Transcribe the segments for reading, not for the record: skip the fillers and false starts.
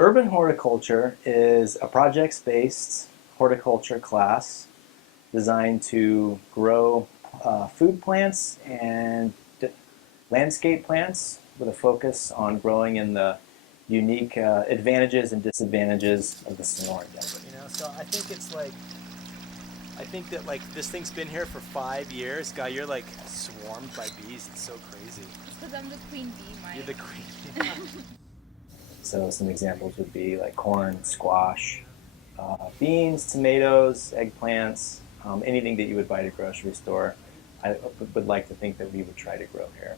Urban horticulture is a projects-based horticulture class designed to grow food plants and landscape plants with a focus on growing in the unique advantages and disadvantages of the Sonoran Desert. So I think it's like, I think that like this thing's been here for 5 years. Guy, you're like swarmed by bees. It's so crazy. Because I'm the queen bee, Mike. You're the queen. So some examples would be like corn, squash, beans, tomatoes, eggplants, anything that you would buy at a grocery store. I would like to think that we would try to grow here.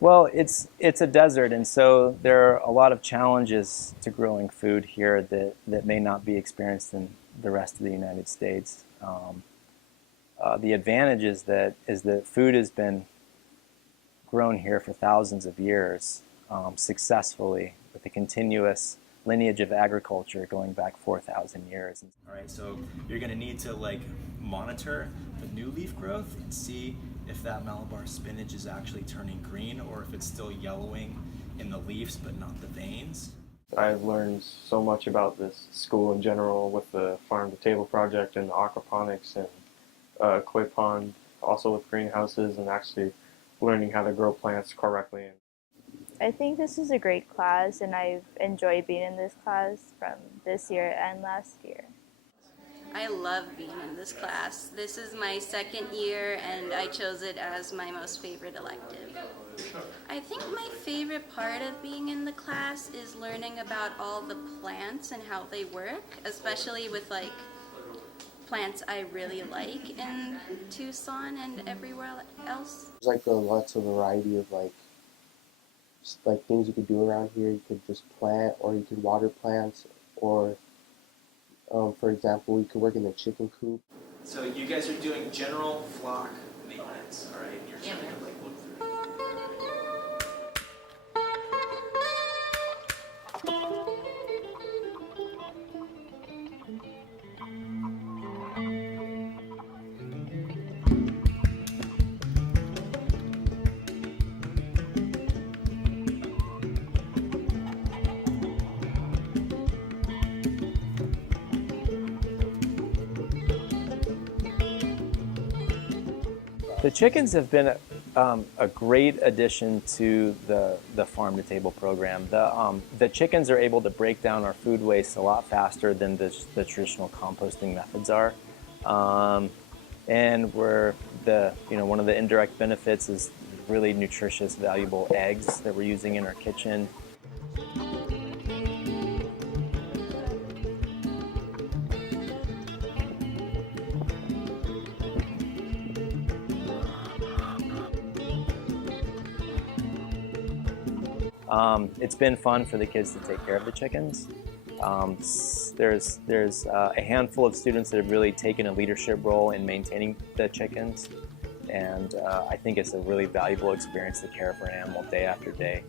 Well, it's a desert, and so there are a lot of challenges to growing food here that may not be experienced in the rest of the United States. The advantage is that food has been grown here for thousands of years successfully with a continuous lineage of agriculture going back 4,000 years. All right, so you're going to need to like monitor the new leaf growth and see if that Malabar spinach is actually turning green or if it's still yellowing in the leaves but not the veins. I've learned so much about this school in general with the farm to table project and the aquaponics and koi pond, also with greenhouses and actually learning how to grow plants correctly. I think this is a great class, and I've enjoyed being in this class from this year and last year. I love being in this class. This is my second year and I chose it as my most favorite elective. I think my favorite part of being in the class is learning about all the plants and how they work, especially with like plants I really like in Tucson and everywhere else. There's like lots of variety of like things you could do around here. You could just plant, or you could water plants, or for example, you could work in the chicken coop. So you guys are doing general flock maintenance, all right? You're trying to like look through. The chickens have been a great addition to the farm to table program. The chickens are able to break down our food waste a lot faster than the traditional composting methods are, and one of the indirect benefits is really nutritious, valuable eggs that we're using in our kitchen. It's been fun for the kids to take care of the chickens. There's a handful of students that have really taken a leadership role in maintaining the chickens, and I think it's a really valuable experience to care for an animal day after day.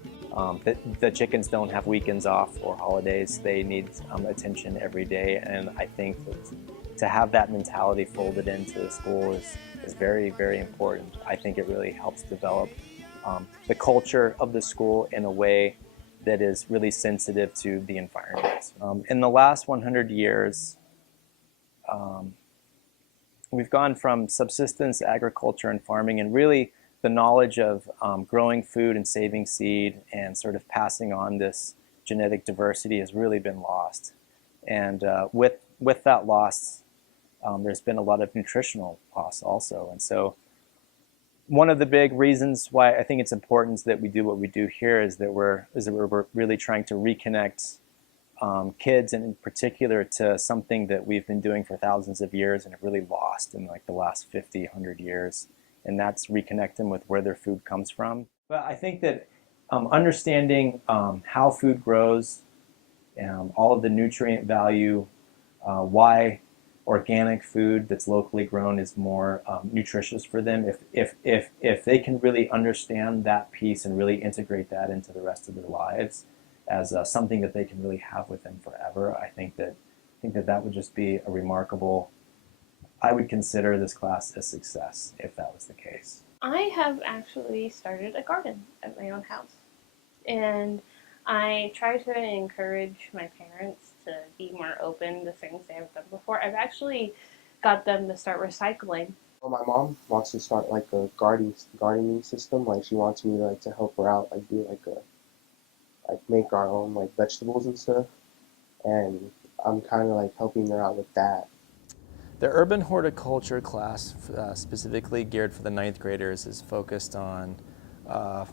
The chickens don't have weekends off or holidays. They need attention every day, and I think that to have that mentality folded into the school is very, very important. I think it really helps develop the culture of the school in a way that is really sensitive to the environment. In the last 100 years, we've gone from subsistence agriculture and farming, and really the knowledge of growing food and saving seed and sort of passing on this genetic diversity has really been lost. And with that loss, there's been a lot of nutritional loss also. And so one of the big reasons why I think it's important that we do what we do here is that we're really trying to reconnect kids, and in particular to something that we've been doing for thousands of years and have really lost in like the last 50, 100 years. And that's reconnect them with where their food comes from. But I think that understanding how food grows, all of the nutrient value, why organic food that's locally grown is more nutritious for them. If they can really understand that piece and really integrate that into the rest of their lives as something that they can really have with them forever, I think that would just be a remarkable. I would consider this class a success if that was the case. I have actually started a garden at my own house, and I try to encourage my parents to be more open to things they haven't done before. I've actually got them to start recycling. Well, my mom wants to start like a gardening system. Like she wants me like to help her out, like do like make our own like vegetables and stuff. And I'm kind of like helping her out with that. The urban horticulture class, specifically geared for the ninth graders, is focused on uh,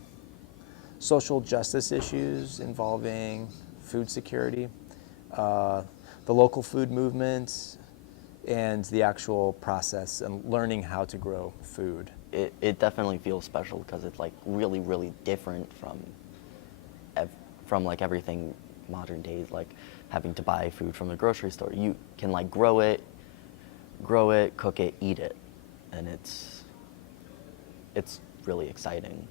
social justice issues involving food security, uh, the local food movement, and the actual process and learning how to grow food. It definitely feels special because it's like really, really different from like everything modern days, like having to buy food from the grocery store. You can like grow it, cook it, eat it, and it's really exciting.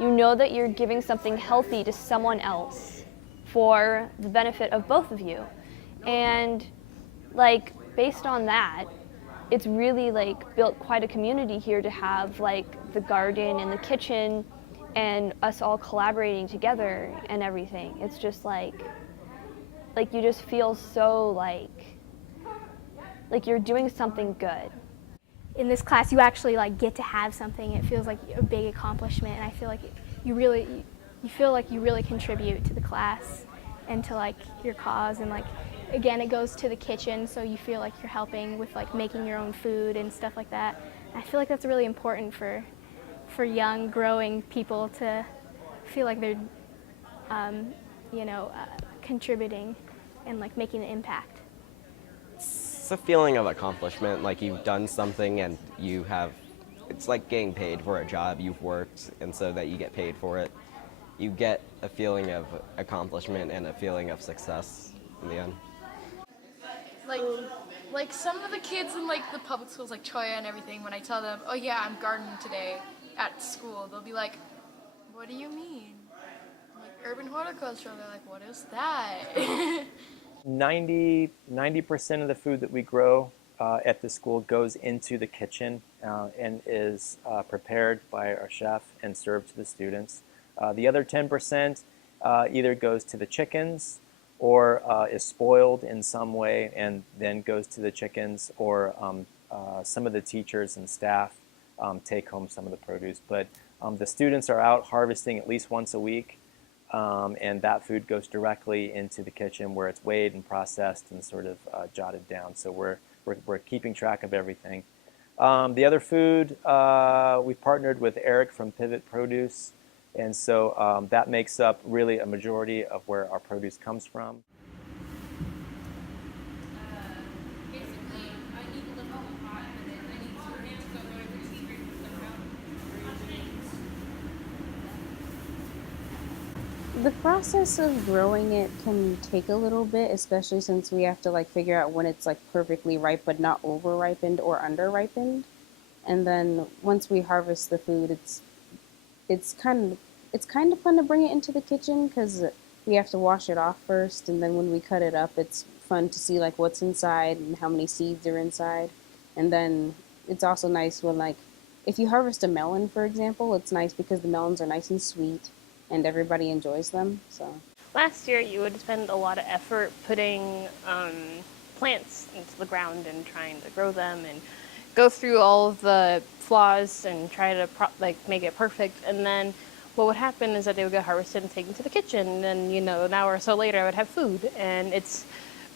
You know that you're giving something healthy to someone else for the benefit of both of you. And like based on that, it's really like built quite a community here to have like the garden and the kitchen and us all collaborating together and everything. It's just like you just feel so like you're doing something good. In this class, you actually like get to have something. It feels like a big accomplishment, and I feel like you feel like you really contribute to the class and to like your cause. And like again, it goes to the kitchen, so you feel like you're helping with like making your own food and stuff like that. And I feel like that's really important for young, growing people to feel like they're contributing and like making an impact. It's a feeling of accomplishment, like you've done something and it's like getting paid for a job you've worked, and so that you get paid for it. You get a feeling of accomplishment and a feeling of success in the end. Like some of the kids in like the public schools like Choya and everything, when I tell them, oh yeah, I'm gardening today at school, they'll be like, what do you mean? I'm like, urban horticulture. They're like, what is that? 90% of the food that we grow at the school goes into the kitchen and is prepared by our chef and served to the students. The other 10% either goes to the chickens or is spoiled in some way and then goes to the chickens, or some of the teachers and staff take home some of the produce. But the students are out harvesting at least once a week. And that food goes directly into the kitchen where it's weighed and processed and sort of jotted down. So we're keeping track of everything. The other food, we partnered with Eric from Pivot Produce, and so that makes up really a majority of where our produce comes from. The process of growing it can take a little bit, especially since we have to like figure out when it's like perfectly ripe but not over ripened or under ripened. And then once we harvest the food, it's kind of fun to bring it into the kitchen because we have to wash it off first, and then when we cut it up, it's fun to see like what's inside and how many seeds are inside. And then it's also nice when like if you harvest a melon, for example, it's nice because the melons are nice and sweet and everybody enjoys them. So Last year, you would spend a lot of effort putting plants into the ground and trying to grow them and go through all of the flaws and try to make it perfect. And then what would happen is that they would get harvested and taken to the kitchen. And then, an hour or so later, I would have food. And it's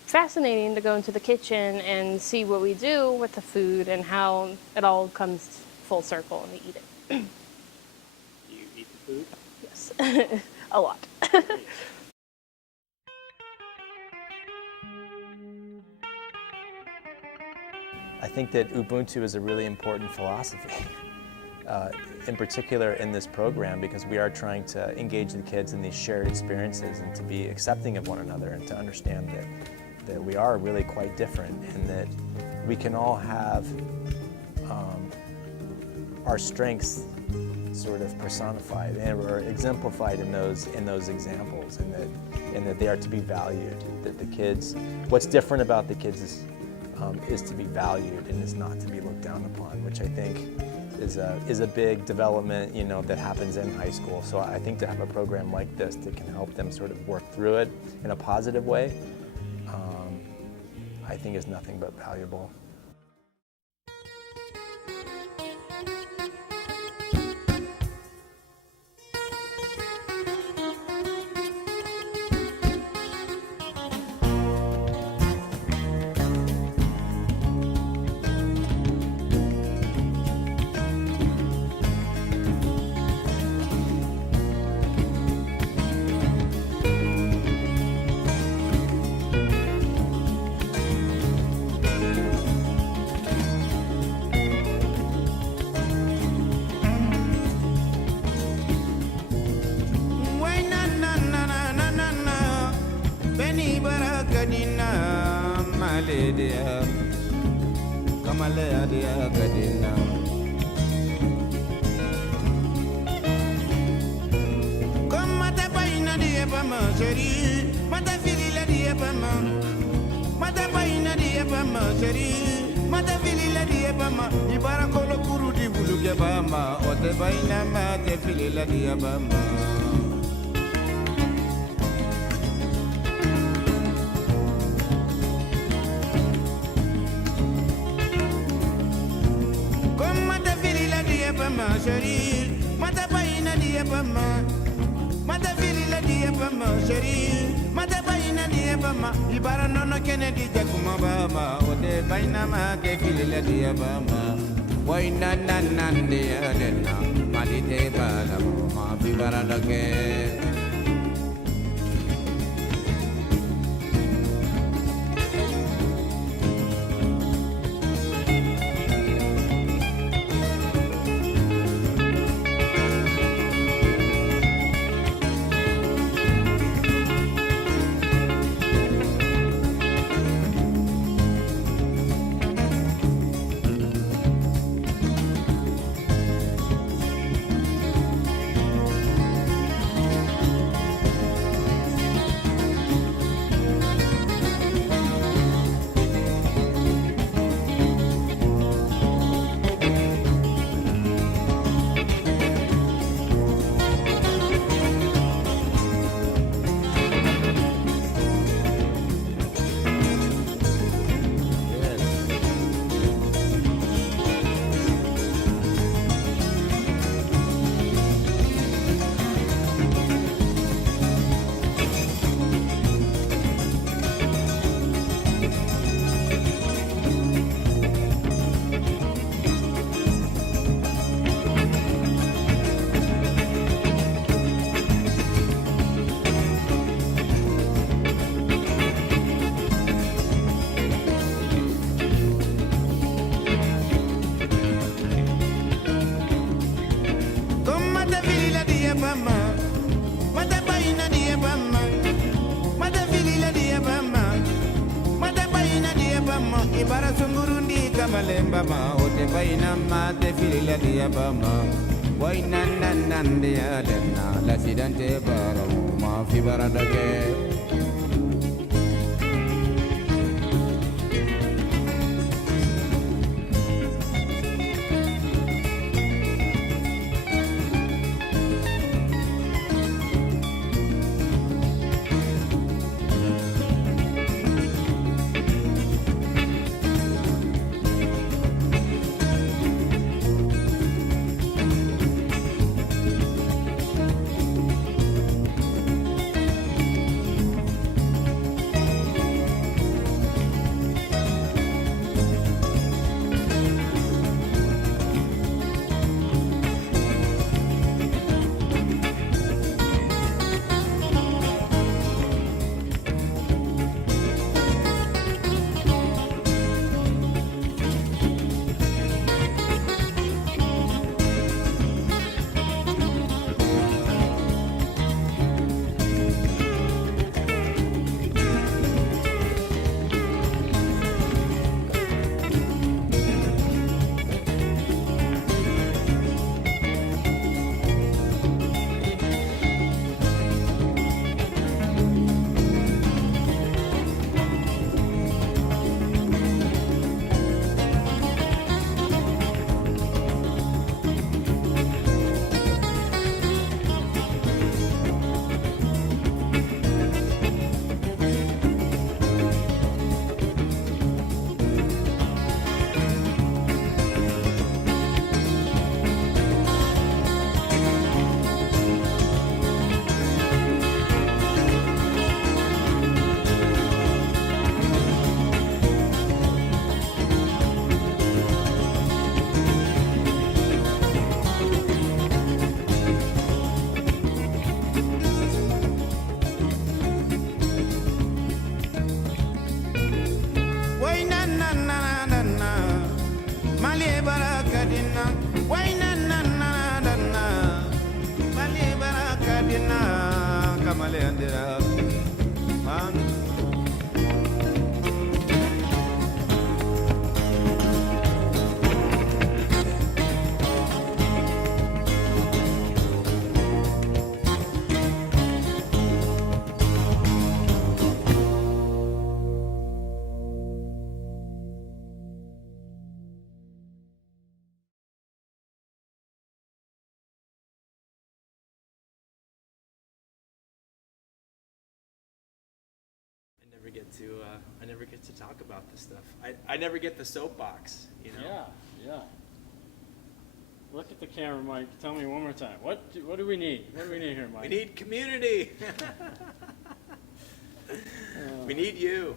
fascinating to go into the kitchen and see what we do with the food and how it all comes full circle and we eat it. Do you eat the food? Yes, a lot. I think that Ubuntu is a really important philosophy, in particular in this program, because we are trying to engage the kids in these shared experiences and to be accepting of one another and to understand that we are really quite different and that we can all have our strengths sort of personified or exemplified in those examples, and that they are to be valued. That the kids, what's different about the kids is to be valued and is not to be looked down upon, which I think is a big development, you know, that happens in high school. So I think to have a program like this that can help them sort of work through it in a positive way, I think is nothing but valuable. I never get to talk about this stuff. I never get the soapbox, you know. Yeah, yeah. Look at the camera, Mike. Tell me one more time. What do we need? What do we need here, Mike? We need community. We need you.